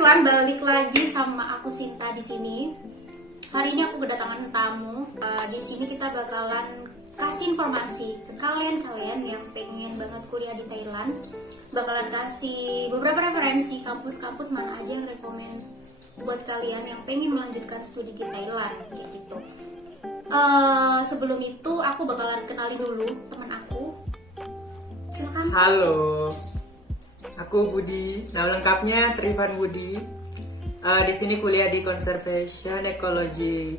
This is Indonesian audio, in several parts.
everyone, balik lagi sama aku Sinta di sini. Hari ini aku kedatangan tamu. Di sini kita bakalan kasih informasi ke kalian yang pengen banget kuliah di Thailand. Bakalan kasih beberapa referensi kampus-kampus mana aja yang rekomend buat kalian yang pengen melanjutkan studi di Thailand, kayak gitu. Sebelum itu aku bakalan kenalin dulu teman aku. Silakan. Halo, aku Budi. Nama lengkapnya Trivan Budi. Di sini kuliah di Conservation Ecology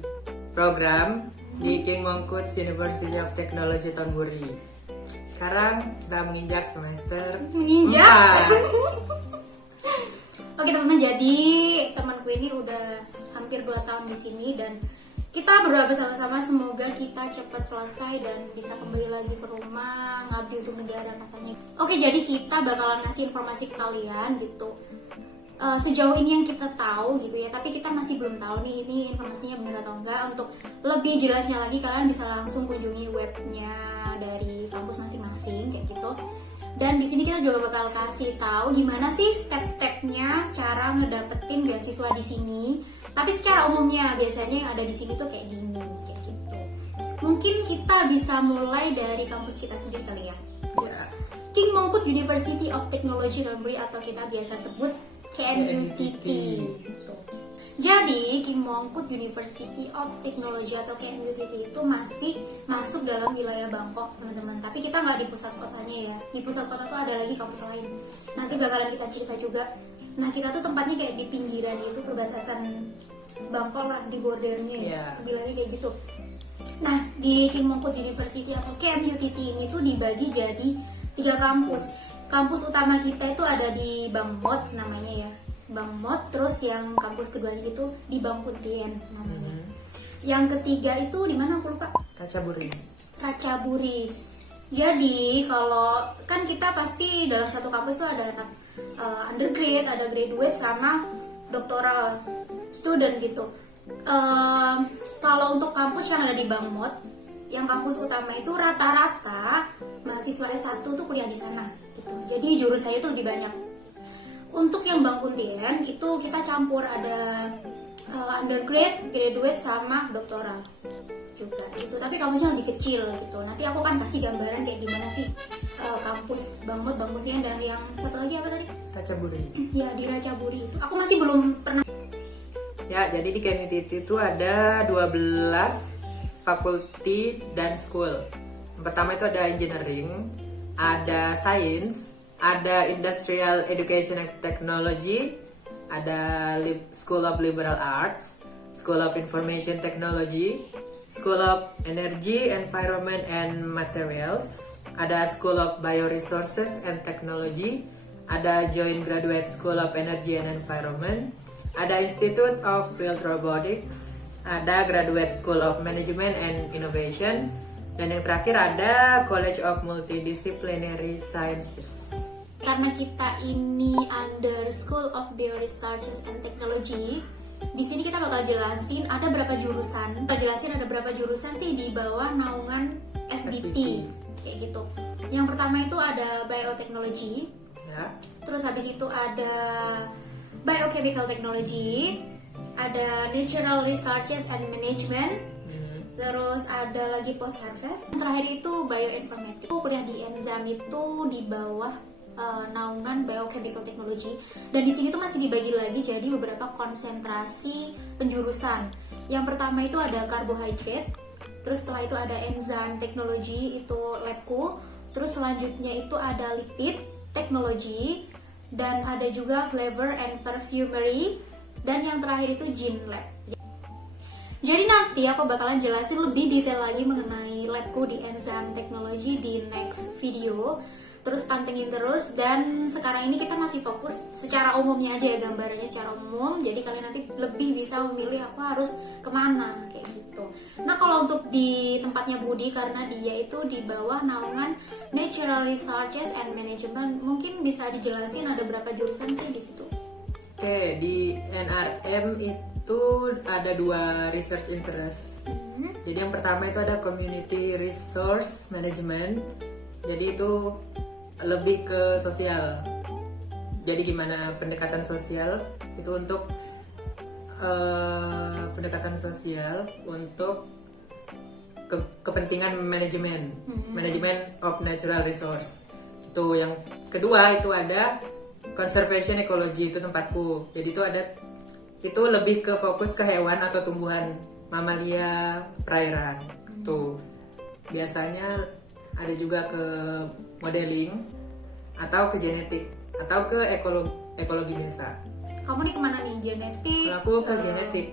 Program di King Mongkut University of Technology Thonburi. Sekarang kita menginjak semester 4. Oke teman-teman, jadi temanku ini udah hampir 2 tahun di sini dan kita berdoa bersama-sama semoga kita cepat selesai dan bisa kembali lagi ke rumah, ngabdi untuk negara katanya. Oke, jadi kita bakalan ngasih informasi ke kalian gitu. Sejauh ini yang kita tahu gitu ya, tapi kita masih belum tahu nih ini informasinya benar atau enggak. Untuk lebih jelasnya lagi kalian bisa langsung kunjungi webnya dari kampus masing-masing kayak gitu. Dan di sini kita juga bakal kasih tahu gimana sih step-stepnya cara ngedapetin beasiswa di sini. Tapi secara umumnya biasanya yang ada di sini tuh kayak gini, kayak gitu. Mungkin kita bisa mulai dari kampus kita sendiri kali ya. Ya. King Mongkut University of Technology Thonburi atau kita biasa sebut KMUTT. Gitu. Jadi King Mongkut University of Technology atau KMUTT itu masih masuk dalam wilayah Bangkok, teman-teman. Tapi kita nggak di pusat kotanya ya. Di pusat kota tuh ada lagi kampus lain. Nanti bakalan kita cerita juga. Nah, kita tuh tempatnya kayak di pinggiran itu, perbatasan Bangkok lah, di bordernya ya. Bilangnya kayak gitu. Nah, di King Mongkut University atau KMUTT ini tuh dibagi jadi 3 kampus. Kampus utama kita itu ada di Bangmot namanya ya. Bangmot, terus yang kampus keduanya itu di Bangkuntien namanya. Yang ketiga itu di mana aku lupa? Ratchaburi. Ratchaburi. Jadi kalau kan kita pasti dalam satu kampus tuh ada anak undergrad, ada graduate sama doktoral student gitu. Kalau untuk kampus yang ada di Bangmot, yang kampus utama itu rata-rata mahasiswa S1 tuh kuliah di sana gitu. Jadi jurusannya itu lebih banyak. Untuk yang Bangkuntien itu kita campur ada undergrad, graduate sama doktoral juga gitu. Tapi kampusnya lebih kecil gitu. Nanti aku kan kasih gambaran kayak gimana sih kampus Bangmot, Bangkuntien, dan yang satu lagi apa tadi? Ratchaburi. Ya, di Ratchaburi itu. Aku masih belum pernah. Ya, jadi di KMUTT itu ada 12 fakulti dan school. Yang pertama itu ada engineering, ada science, ada industrial education and technology, ada School of Liberal Arts, School of Information Technology, School of Energy, Environment and Materials, ada School of Bioresources and Technology, ada Joint Graduate School of Energy and Environment, ada Institute of Field Robotics, ada Graduate School of Management and Innovation, dan yang terakhir ada College of Multidisciplinary Sciences. Karena kita ini under School of Bioresources and Technology, di sini kita bakal jelasin ada berapa jurusan. Kita jelasin ada berapa jurusan sih di bawah naungan SBT, kayak gitu. Yang pertama itu ada Biotechnology, Ya. terus habis itu ada Biochemical Technology, ada Natural Resources and Management, terus ada lagi Post Harvest. Terakhir itu Bioinformatics. Kuliah di Enzam itu di bawah naungan Biochemical Technology, dan di sini tuh masih dibagi lagi jadi beberapa konsentrasi penjurusan. Yang pertama itu ada Carbohydrate, terus setelah itu ada Enzyme Technology, itu labku, terus selanjutnya itu ada Lipid Technology, dan ada juga Flavor and Perfumery, dan yang terakhir itu Gene Lab. Jadi nanti aku bakalan jelasin lebih detail lagi mengenai labku di Enzyme Technology di next video. Terus pantengin terus, dan sekarang ini kita masih fokus secara umumnya aja ya, gambarannya secara umum. Jadi kalian nanti lebih bisa memilih aku harus kemana kayak gitu. Nah, kalau untuk di tempatnya Budi, karena dia itu di bawah naungan Natural Resources and Management, mungkin bisa dijelasin ada berapa jurusan sih di situ? Oke, di NRM itu ada 2 research interest. Jadi yang pertama itu ada Community Resource Management. Jadi itu lebih ke sosial. Jadi gimana pendekatan sosial itu untuk pendekatan sosial untuk kepentingan manajemen, manajemen of natural resource. Itu yang kedua, itu ada conservation ecology, itu tempatku. Jadi itu lebih ke fokus ke hewan atau tumbuhan mamalia perairan. Tuh biasanya ada juga ke modeling atau ke genetik atau ke ekologi biasa. Kamu nih kemana nih? Genetik? Kalau aku ke genetik.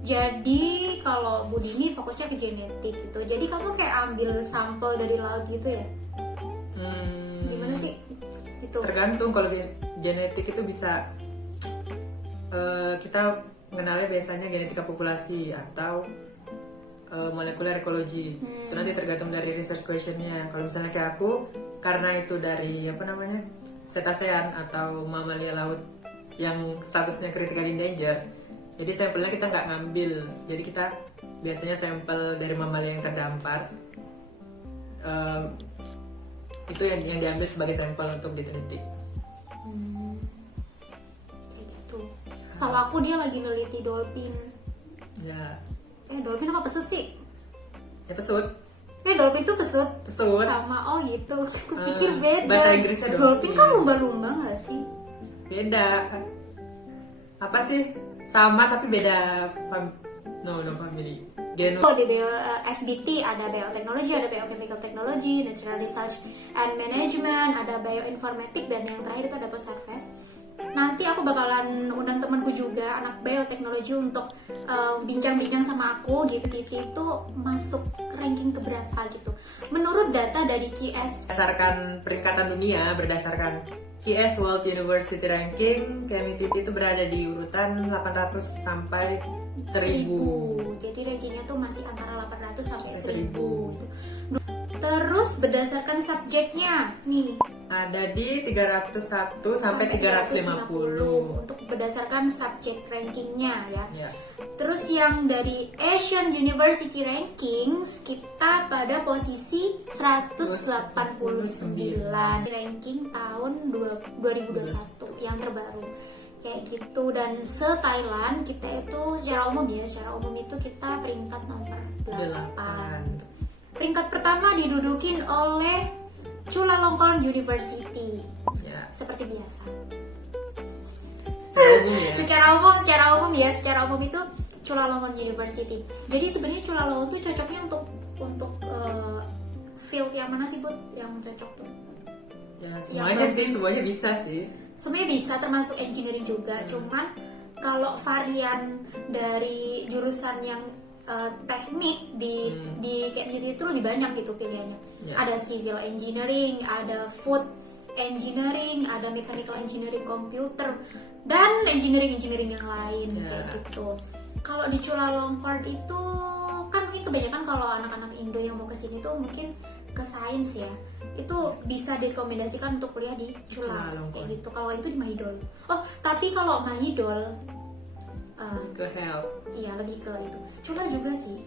Jadi kalau Budi ini fokusnya ke genetik gitu. Jadi kamu kayak ambil sampel dari laut gitu ya? Gimana sih? Itu. Tergantung, kalau genetik itu bisa kita mengenalnya biasanya genetika populasi atau molekuler ekologi. Itu nanti tergantung dari research questionnya. Kalau misalnya kayak aku, karena itu dari cetacean atau mamalia laut yang statusnya critically endangered, jadi sampelnya kita nggak ngambil. Jadi kita biasanya sampel dari mamalia yang terdampar, itu yang diambil sebagai sampel untuk diteliti. Kayak gitu. Setahu aku dia lagi neliti dolphin. Ya. Dolphin apa pesut sih? Ya pesut. Dolphin tuh pesut. Pesut. Sama gitu. Aku pikir beda. Bahasa Inggrisnya dolphin kan lumba-lumba nggak sih? Beda. Apa sih? Sama tapi beda no family. Kalau di SBT ada biotechnology, ada biochemical technology, natural research and management, ada bioinformatic, dan yang terakhir itu ada post harvest. Nanti aku bakalan undang temanku juga anak bioteknologi untuk bincang-bincang sama aku gitu. Itu masuk ranking keberapa gitu menurut data dari QS. Berdasarkan peringkatan dunia, berdasarkan QS World University Ranking, KMIT itu berada di urutan 800 sampai 1000. Jadi rankingnya tuh masih antara 800 sampai 1000. Terus berdasarkan subjeknya nih ada di 301 sampai 350 untuk berdasarkan subjek rankingnya ya. Ya. Terus yang dari Asian University Rankings kita pada posisi 189 ranking tahun 2021 yang terbaru kayak gitu. Dan se-Thailand kita itu secara umum itu kita peringkat nomor 8. Peringkat pertama didudukin oleh Chulalongkorn University. Ya. Seperti biasa. Secara umum ya. Secara umum itu Chulalongkorn University. Jadi sebenarnya Chulalongkorn itu cocoknya untuk field yang mana sih, Bud? Yang cocok tuh? Ya, semuanya bisa sih. Semuanya bisa, termasuk engineering juga. Cuman kalau varian dari jurusan yang teknik di KMIT itu lebih banyak gitu pilihannya. Ada civil engineering, ada food engineering, ada mechanical engineering, komputer, dan engineering yang lain kayak gitu. Kalau di Chulalongkorn itu kan mungkin kebanyakan kalau anak-anak Indo yang mau kesini tuh mungkin ke sains ya, itu bisa direkomendasikan untuk kuliah di Chulalongkorn kayak gitu. Kalau itu di Mahidol. Oh tapi kalau Mahidol ke health. Iya lebih ke itu. Chula juga sih.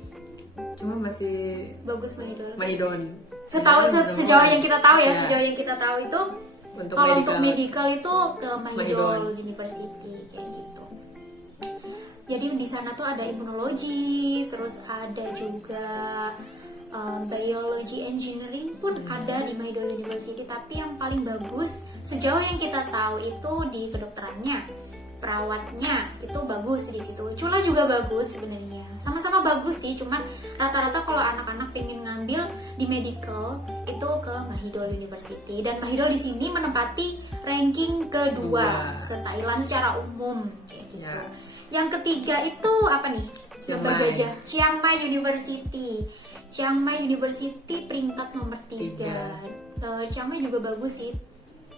Cuma masih bagus Mahidol. Sejauh yang kita tahu ya, sejauh yang kita tahu itu kalau untuk medical itu ke Mahidol University kayak gitu. Jadi di sana tuh ada imunologi, terus ada juga biology engineering pun ada di Mahidol University. Tapi yang paling bagus sejauh yang kita tahu itu di kedokterannya. Perawatnya itu bagus di situ. Chula juga bagus sebenarnya. Sama-sama bagus sih, cuman rata-rata kalau anak-anak pengen ngambil di medical itu ke Mahidol University, dan Mahidol di sini menempati ranking kedua se-Thailand secara umum kayak gitu. Ya. Yang ketiga itu apa nih? Bergajah. Chiang Mai University. Chiang Mai University peringkat nomor 3. Chiang Mai juga bagus sih.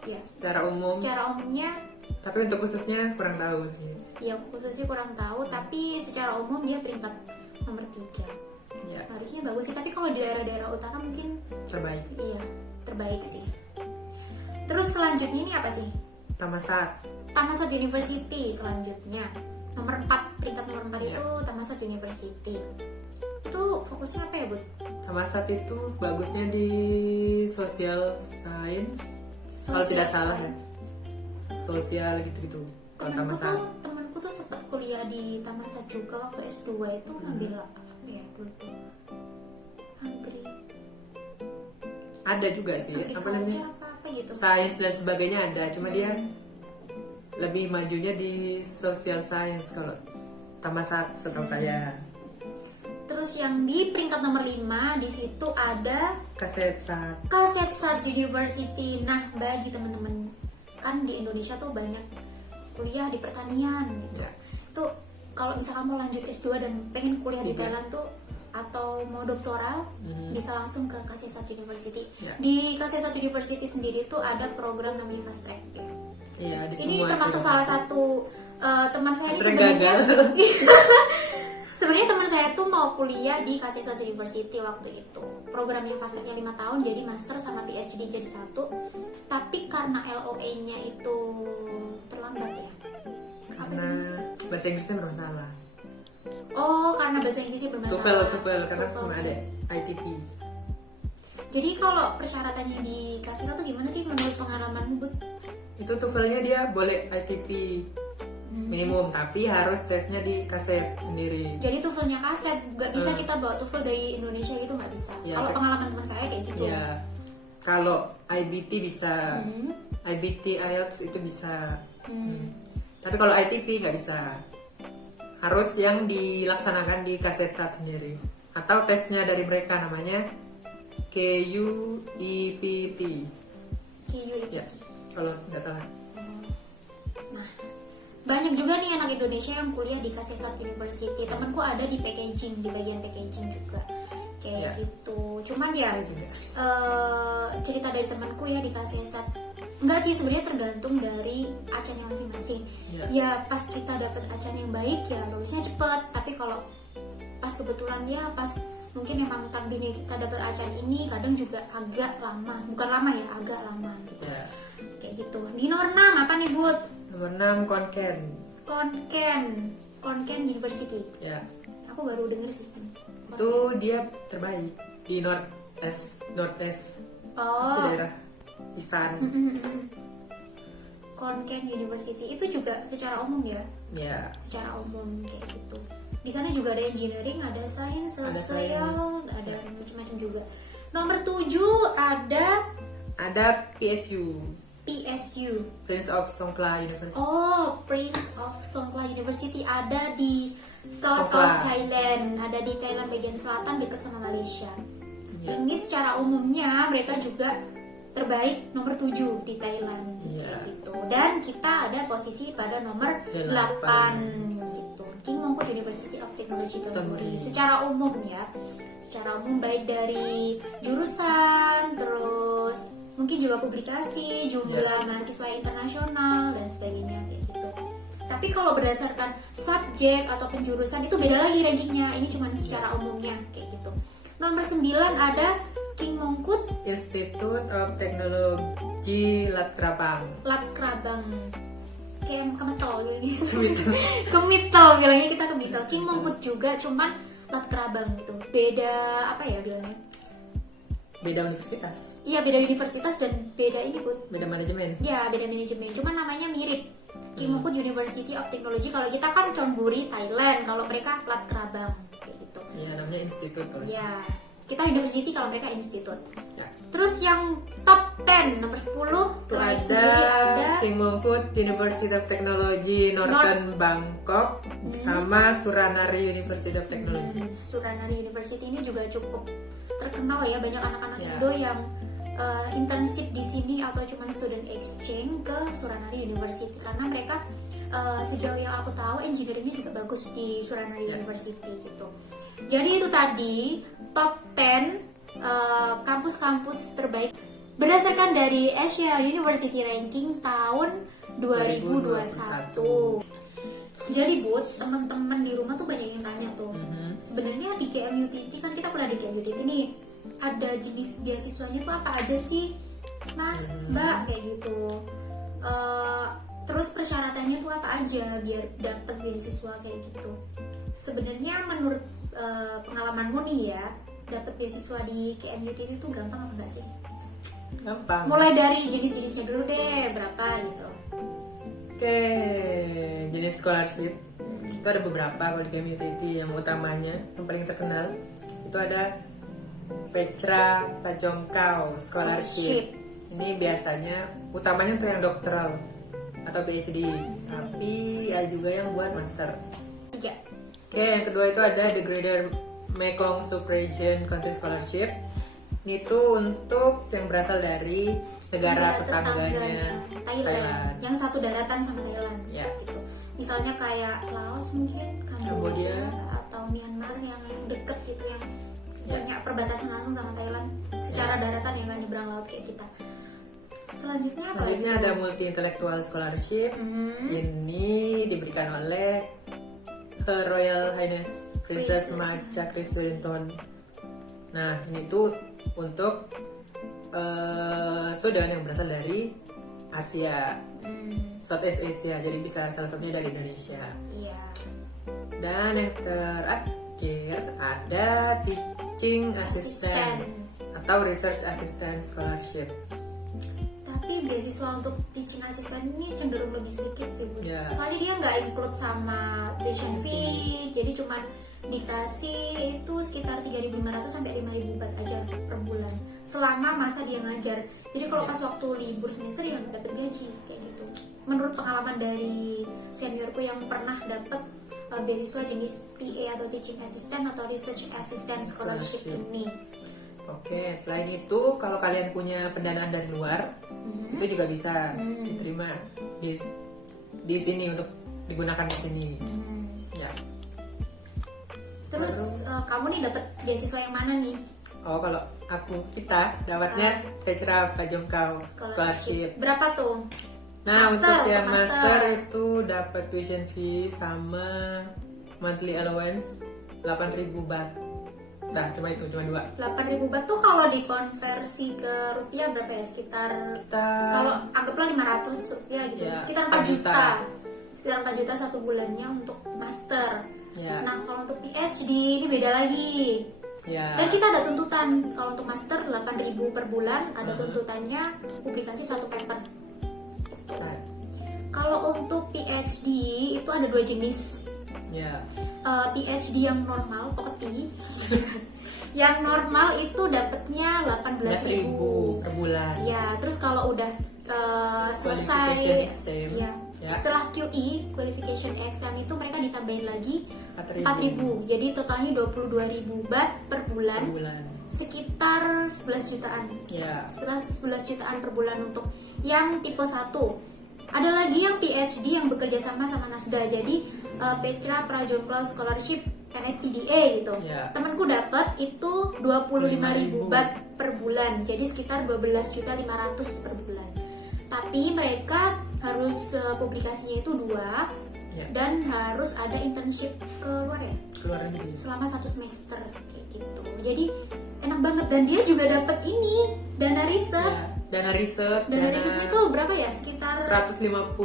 Ya. Secara umumnya. Tapi untuk khususnya kurang tahu sih. Iya, khususnya kurang tahu, tapi secara umum dia peringkat nomor 3. Ya. Harusnya bagus sih, tapi kalau di daerah-daerah utara mungkin terbaik. Iya, terbaik sih. Terus selanjutnya ini apa sih? Thammasat University selanjutnya. Nomor 4, peringkat nomor 4 itu Thammasat University. Itu fokusnya apa ya, Bud? Thammasat itu bagusnya di social science kalau tidak Social salah ya, science. sosial gitu-gitu. Kalau Tamasan Temanku tuh sempat kuliah di Thammasat juga waktu S2 itu ngambil apa ya dulu tuh, Agri ada juga sih, apa namanya, apa gitu. sains dan sebagainya ada, cuma dia lebih majunya di social science kalau Thammasat setahu saya. Terus yang di peringkat nomor 5 di situ ada Kasetsat. University. Nah, bagi teman-teman kan di Indonesia tuh banyak kuliah di pertanian gitu. Ya. Tuh kalau misalkan mau lanjut S2 dan pengen kuliah di S3. Thailand tuh atau mau doktoral bisa langsung ke Kasetsat University. Ya. Di Kasetsat University sendiri tuh ada program namanya Fast Track. Iya, di Ini semua termasuk itu. salah satu teman saya ini Sering sebenarnya gagal. sebenarnya teman saya tuh mau kuliah di Kasetsat University waktu itu. Programnya Fast-nya 5 tahun, jadi master sama PhD jadi satu. Tapi karena LOA-nya itu terlambat ya. Karena bahasa Inggrisnya bermasalah. Oh, karena bahasa Inggrisnya bermasalah. TOEFL karena TOEFL. cuma ada ITP. Jadi kalau persyaratannya di Kasetsat tuh gimana sih menurut pengalamanmu, Bud? Itu TOEFL-nya dia boleh ITP minimum, tapi harus tesnya di kaset sendiri. Jadi TOEFL-nya kaset, nggak bisa kita bawa TOEFL dari Indonesia gitu, nggak bisa. Ya, Kalau pengalaman teman saya kayak gitu. Ya, kalau IBT bisa, IBT IELTS itu bisa. Tapi kalau ITP nggak bisa. Harus yang dilaksanakan di Kasetsat sendiri. Atau tesnya dari mereka namanya KUEPT. KUEPT. Ya, kalau nggak salah. Nah, banyak juga nih anak Indonesia yang kuliah di Kasetsat University. Temanku ada di packaging, di bagian packaging juga. Kayak Ya. gitu. Cuman ya Juga. cerita dari temanku ya di Kasetsat. Enggak sih, sebenarnya tergantung dari acannya masing-masing. Ya. Ya pas kita dapet acan yang baik ya lulusnya cepet. Tapi kalau pas kebetulan ya pas mungkin emang takdirnya kita dapet acan ini kadang juga agak lama. Bukan lama ya, agak lama gitu. Ya. Kayak gitu. Di nomor 6 apa nih, Bud? Nomor 6 Konken. Konken University. Ya. Aku baru denger sih. Itu dia terbaik di Northeast Oh, daerah Isan. Konken University itu juga secara umum ya, Ya. secara umum kayak gitu. Di sana juga ada engineering, ada sains, Ada sosial, ada macam-macam juga. Nomor 7 ada PSU, PSU. Prince of Songkla University. Oh, Prince of Songkla University ada di South Songkla. of Thailand, ada di Thailand bagian selatan dekat sama Malaysia. Ya. Ini secara umumnya mereka juga terbaik nomor 7 di Thailand Iya. kayak gitu. Dan kita ada posisi pada nomor 8 Delapan. gitu. King Mongkut University of Technology Thonburi. Thonburi. Secara umum ya. Secara umum baik dari jurusan, terus mungkin juga publikasi, jumlah mahasiswa internasional dan sebagainya kayak gitu. Tapi kalau berdasarkan subjek atau penjurusan itu beda lagi rankingnya. Ini cuma secara umumnya kayak gitu. Nomor 9 ada King Mongkut Institute of Technology Latrabang. Labkrabang. Kayak kemetel gitu. Kemittel bilangnya kita kemittel. King Mongkut juga cuman Labkrabang gitu. Beda apa ya bilangnya? Beda universitas, Iya, beda universitas dan beda ini, Bud. beda manajemen. Ya, beda manajemen. Cuman namanya mirip. King Mongkut University of Technology. Kalau kita kan Thonburi, Thailand. Kalau mereka Labkrabang kayak gitu. Ya, namanya institut. Ya, kita university, kalau mereka institute. Ya. Terus yang top 10 nomor 10 Itu terakhir sendiri ada King Mongkut University of Technology Northern Bangkok sama Suranari University of Technology. Suranari University. Ini juga cukup terkenal ya, banyak anak-anak Ya. Indo yang internship di sini atau cuman student exchange ke Suranari University karena mereka sejauh yang aku tahu engineeringnya juga bagus di Suranari Ya. University gitu. Jadi itu tadi top 10 kampus-kampus terbaik berdasarkan dari Asia University Ranking tahun 2021. Jadi Bud, teman-teman di rumah tuh banyak yang tanya tuh. Sebenarnya di KMUTT kan kita pernah di KMUTT nih, ada jenis beasiswanya tuh apa aja sih, Mas, Mbak, kayak gitu. Terus persyaratannya tuh apa aja biar dapet beasiswa kayak gitu. Sebenarnya menurut pengalamanmu nih ya, dapet beasiswa di KMUTT itu gampang apa enggak sih? Gampang. Mulai dari jenis-jenisnya dulu deh, berapa gitu. Oke, jenis scholarship itu ada beberapa kalau di KMUTT. Yang utamanya, yang paling terkenal itu ada Petra Pajongkau Scholarship. Ini biasanya utamanya untuk yang doktoral atau PhD, tapi ada juga yang buat master. 3. Oke, yang kedua itu ada The Greater Mekong Sub-Region Country Scholarship. Ini tuh untuk yang berasal dari negara tetangganya Thailand. Yang satu daratan sama Thailand. Ya. Gitu. Misalnya kayak Laos mungkin, Kamboja, atau Myanmar yang deket gitu, yang punya perbatasan langsung sama Thailand secara daratan, yang nggak nyebrang laut kayak kita. Selanjutnya apa lagi? Ada Multi Intellectual Scholarship. Ini diberikan oleh Her Royal Highness Princess Macha Chris Wellington. Nah, ini tuh untuk student yang berasal dari Asia, Southeast Asia, jadi bisa salah satunya dari Indonesia. Iya. Dan yang terakhir ada Teaching Assistant atau Research Assistant Scholarship. Tapi beasiswa untuk teaching assistant ini cenderung lebih sedikit sih, Bu. Ya. Soalnya dia nggak include sama tuition fee, jadi cuma dikasih itu sekitar 3.500 sampai 5.000 baht aja per bulan selama masa dia ngajar. Jadi kalau pas waktu libur semester ya nggak dapet gaji kayak gitu. Menurut pengalaman dari seniorku yang pernah dapet beasiswa jenis TA atau Teaching Assistant atau Research Assistant Scholarship ini. Oke, selain itu kalau kalian punya pendanaan dari luar, itu juga bisa diterima di sini untuk digunakan di sini. Ya. Terus kamu nih dapat beasiswa yang mana nih? Oh, kalau kita dapatnya Petra Pajongkau Scholarship. Berapa tuh? Nah, Master, untuk yang master. master itu dapat tuition fee sama monthly allowance 8.000 baht. Nah, cuma 2. 8.000 baht tuh kalau dikonversi ke rupiah berapa ya? Sekitar kalau anggaplah 500 rupiah gitu. Ya, Sekitar 4 juta. Sekitar 4 juta satu bulannya untuk master. Ya. Nah, kalau untuk PhD ini beda lagi. Ya. Dan kita ada tuntutan. Kalau untuk master 8.000 per bulan, ada tuntutannya publikasi 1 paper. Nah, Kalau untuk PhD itu ada 2 jenis. ya. PhD yang normal, pokoknya yang normal itu dapatnya 18.000 per bulan. ya. Terus kalau udah selesai Qualification exam. ya, Ya. setelah QE qualification exam itu mereka ditambahin lagi 4.000 4.000, jadi totalnya 22.000 baht per per bulan, bulan. sekitar 11 jutaan. Ya. Sekitar 11 jutaan per bulan untuk yang tipe 1. Ada lagi yang PhD yang bekerja sama Nasda. Jadi Petra Pajongkau Scholarship NSPDA gitu. Ya. Temanku dapat itu 25.000 baht per bulan. Jadi sekitar 12.500 per bulan. Tapi mereka harus publikasinya itu 2 Ya. dan harus ada internship ke luar ya. Keluar negeri. Selama 1 semester kayak gitu. Jadi enak banget, dan dia juga dapat ini dana riset. Ya. Dana research. Dana risetnya itu berapa ya? Sekitar 150.000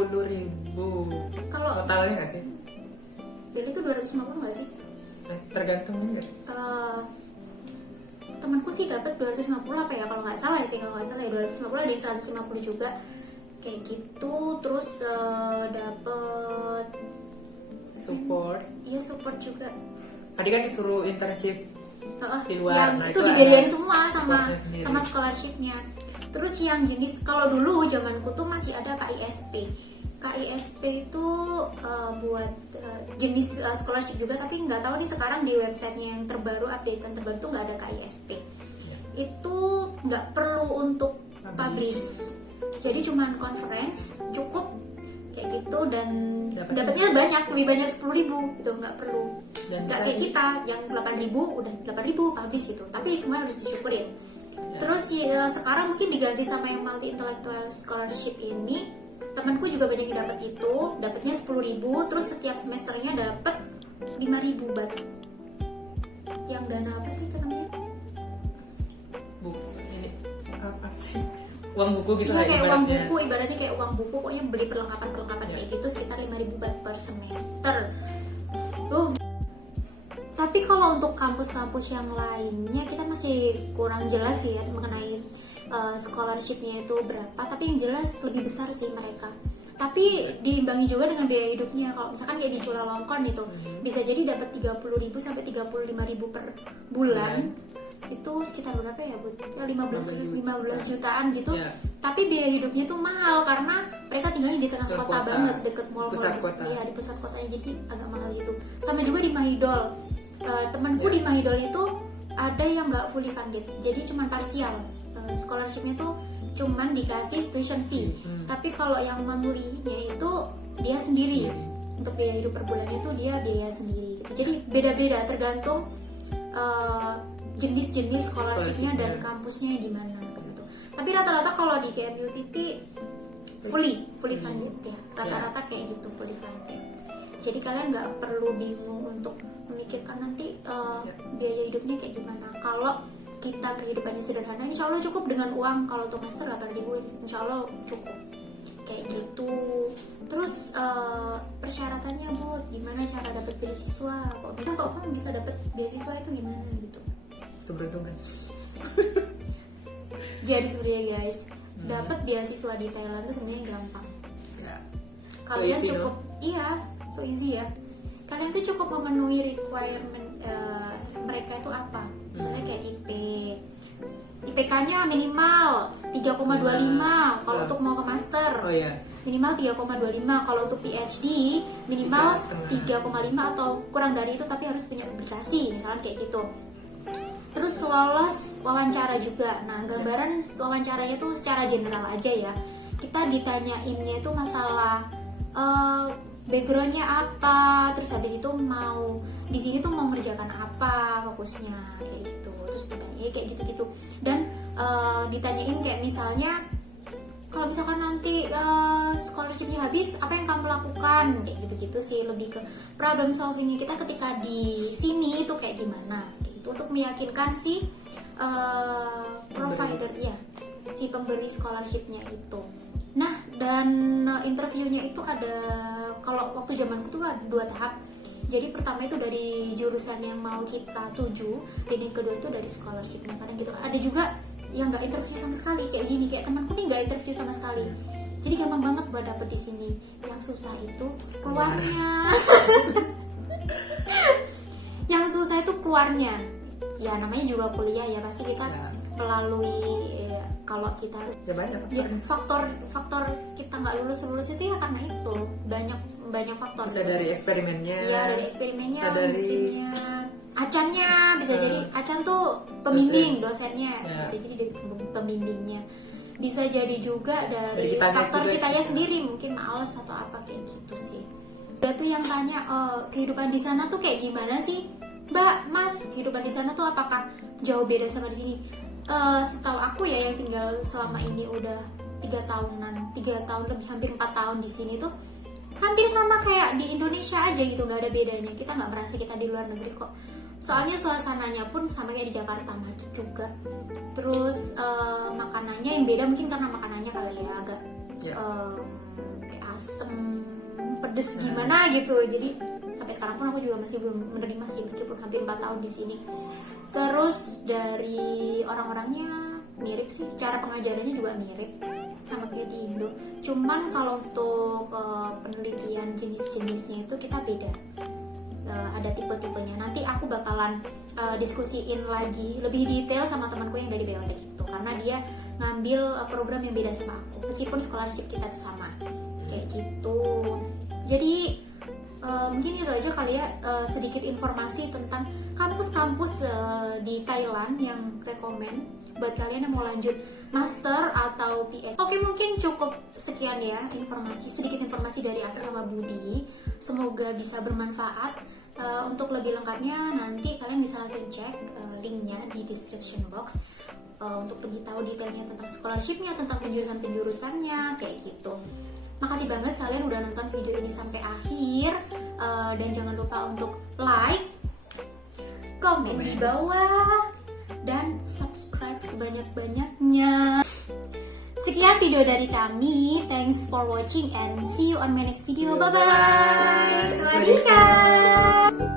kalau totalnya nggak sih? jadi itu 250 nggak sih? Tergantung nggak? Temanku sih dapat 250 apa ya, kalau nggak salah sih, kalau nggak salah ya 250, ada yang 150 juga kayak gitu. Terus dapat Support. iya support juga. Tadi kan disuruh internship di luar. Yang Nah, itu itu dibiayain ada semua sama supportnya sendiri. scholarshipnya. Terus yang jenis, kalau dulu zamanku tuh masih ada KISP. KISP itu buat jenis scholarship juga, tapi nggak tahu nih sekarang di websitenya yang terbaru, updatean terbaru tuh nggak ada KISP. Itu nggak perlu untuk publish, jadi cuman conference cukup kayak gitu, dan dapatnya banyak, lebih banyak 10.000 gitu, nggak perlu. Dan Nggak kayak kita yang 8.000 udah 8.000 publish gitu, tapi semua harus disyukurin. Terus ya, sekarang mungkin diganti sama yang multi intellectual scholarship ini. Temanku juga banyak yang dapat itu, dapatnya 10.000, terus setiap semesternya dapat 5.000 baht. Yang dana apa sih namanya? buku ini apa sih? Uang buku gitu Iya, lah kayak uang ibaratnya. buku, ibaratnya kayak uang buku, pokoknya beli perlengkapan Ya. kayak gitu sekitar 5.000 baht per semester. Tapi kalau untuk kampus-kampus yang lainnya kita masih kurang jelas sih ya mengenai scholarshipnya itu berapa, tapi yang jelas lebih besar sih mereka. Tapi diimbangi juga dengan biaya hidupnya. Kalau misalkan kayak di Chulalongkorn itu bisa jadi dapat 30.000 sampai 35.000 per bulan. Itu sekitar berapa ya, Bu? 15 jutaan gitu. Tapi biaya hidupnya tuh mahal karena mereka tinggalnya di tengah kota banget, deket mall-mall. Iya, di pusat kotanya, jadi agak mahal gitu. Sama juga di Mahidol. Temanku di Mahidol itu ada yang nggak fully funded, jadi cuma parsial. Scholarshipnya tuh cuman dikasih tuition fee. Tapi kalau yang monthly-nya itu dia sendiri. Untuk biaya hidup per bulannya itu dia biaya sendiri gitu. Jadi beda-beda tergantung jenis-jenis scholarshipnya dan kampusnya gimana gitu. Tapi rata-rata kalau di KMUTT fully funded ya. Rata-rata kayak gitu, fully funded. Jadi kalian nggak perlu bingung untuk memikirkan nanti biaya hidupnya kayak gimana. Kalau kita kehidupannya sederhana, insya Allah cukup dengan uang. Kalau untuk master 8.000, insya Allah cukup kayak gitu. Terus persyaratannya, Bu, gimana cara dapat beasiswa? Kok kamu bisa dapat beasiswa itu gimana gitu? Keberuntungan. Jadi sebenarnya guys, dapat beasiswa di Thailand itu sebenarnya gampang. Kalian so cukup, so easy ya. Kalian tuh cukup memenuhi requirement mereka itu apa? Misalnya kayak IPK-nya minimal 3,25 kalau untuk mau ke master. Minimal 3,25 kalau untuk PhD minimal 3,5 atau kurang dari itu, tapi harus punya publikasi misalnya kayak gitu. Terus lolos wawancara juga. Nah, gambaran wawancaranya tuh secara general aja ya. Kita ditanyainnya itu masalah backgroundnya apa, terus habis itu mau di sini tuh mau ngerjakan apa fokusnya kayak gitu. Terus ditanya kayak gitu-gitu. Dan ditanyain kayak misalnya kalau misalkan nanti scholarshipnya habis, apa yang kamu lakukan kayak gitu-gitu sih. Lebih ke problem solvingnya kita ketika di sini itu kayak gimana gitu, untuk meyakinkan si provider ya, si pemberi scholarshipnya itu. Nah, dan interviewnya itu ada, kalau waktu zamanku tuh ada 2 tahap. Jadi pertama itu dari jurusan yang mau kita tuju, dan yang kedua itu dari scholarshipnya. Kadang gitu. Ada juga yang nggak interview sama sekali kayak gini, kayak temanku nih nggak interview sama sekali. Jadi gampang banget buat dapet di sini. Yang susah itu keluarnya. Yang susah itu keluarnya. Ya namanya juga kuliah ya, pasti kita melalui kalau kita harus banyak faktor kita nggak lulus itu ya karena itu banyak faktor. Bisa dari eksperimennya. Iya, dari eksperimennya, mungkinnya acannya bisa jadi acan tuh pembimbing dosennya, bisa jadi dari pembimbingnya, bisa jadi juga dari faktor kitanya sendiri, mungkin males atau apa kayak gitu sih. Dia tuh yang tanya kehidupan di sana tuh kayak gimana sih, Mbak, Mas, kehidupan di sana tuh apakah jauh beda sama di sini? Setahu aku ya yang tinggal selama ini udah 3 tahun lebih, hampir 4 tahun di sini tuh hampir sama kayak di Indonesia aja gitu, nggak ada bedanya. Kita nggak merasa kita di luar negeri kok. Soalnya suasananya pun sama kayak di Jakarta, macet juga. Terus makanannya yang beda mungkin karena makanannya kali ya agak asem, pedes gimana gitu. Jadi sampai sekarang pun aku juga masih belum menerima sih meskipun hampir 4 tahun di sini. Terus dari orang-orangnya mirip sih, cara pengajarannya juga mirip sama kayak di Indo. Cuman kalau untuk penelitian jenis-jenisnya itu kita beda. Ada tipe-tipenya. Nanti aku bakalan diskusiin lagi lebih detail sama temanku yang dari BOT itu, karena dia ngambil program yang beda sama aku. Meskipun scholarship kita tuh sama. Kayak gitu. Jadi mungkin itu aja kali ya, sedikit informasi tentang kampus-kampus di Thailand yang rekomen buat kalian yang mau lanjut master atau PhD. Oke, mungkin cukup sekian ya sedikit informasi dari aku sama Budi. Semoga bisa bermanfaat. Untuk lebih lengkapnya nanti kalian bisa langsung cek linknya di description box untuk lebih tahu detailnya tentang scholarshipnya, tentang penjurusannya kayak gitu. Makasih banget kalian udah nonton video ini sampai akhir, dan jangan lupa untuk like, komen di bawah, dan subscribe sebanyak-banyaknya. Sekian video dari kami. Thanks for watching and see you on my next video. Bye bye. Selamat